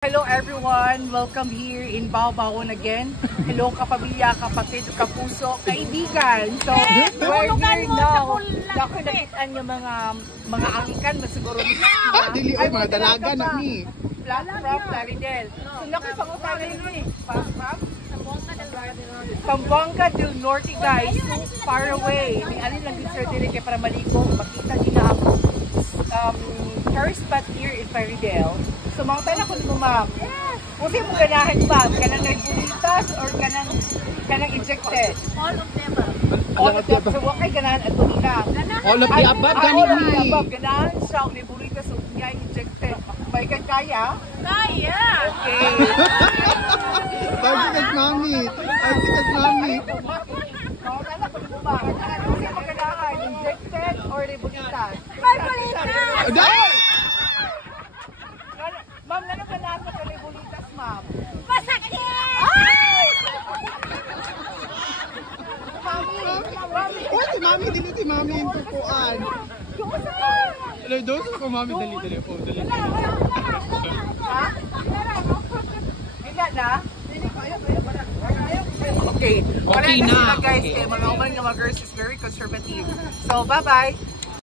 Hello everyone! Welcome here in Baobawon again. Hello kapamilya, kapatid, kapuso, kaibigan. So, we're here now. Nakita niyo mga angkan, siguro ni Sila. Dili ay mga dalaga na ni. From Plaridel. So, nakipangutana nyo eh. Zamboanga del Norte guys. So far away. May alin lang din sir dili kay para maligo. Makita din na ako. First spot here in Plaridel. So, mga tayo na kung mo ma'am. Kung mo ganahan ma'am, kanang nagbulitas or kanang injected? All of them. All of them. So, wakay ganahan at nila. All of the above, All of the gani. above. Ganahan siya, may bulitas o niya injected. May kan kaya? Kaya! Okay. Artikas mami. Artikas mami. Mga tayo na kung mo ma'am. Kung mo ganahan, injected or bulitas? Margolitas! Dai! Ma'am, ano ka na sa bulitas, ma'am? Masakit! Oh, si mami, dili si mami yung tupuan. Hello, doon ko mami, dali. Oh, dali. Ha? Bila na? Okay. Okay na. Guys, mga woman nga mga girls is very conservative. So, bye-bye.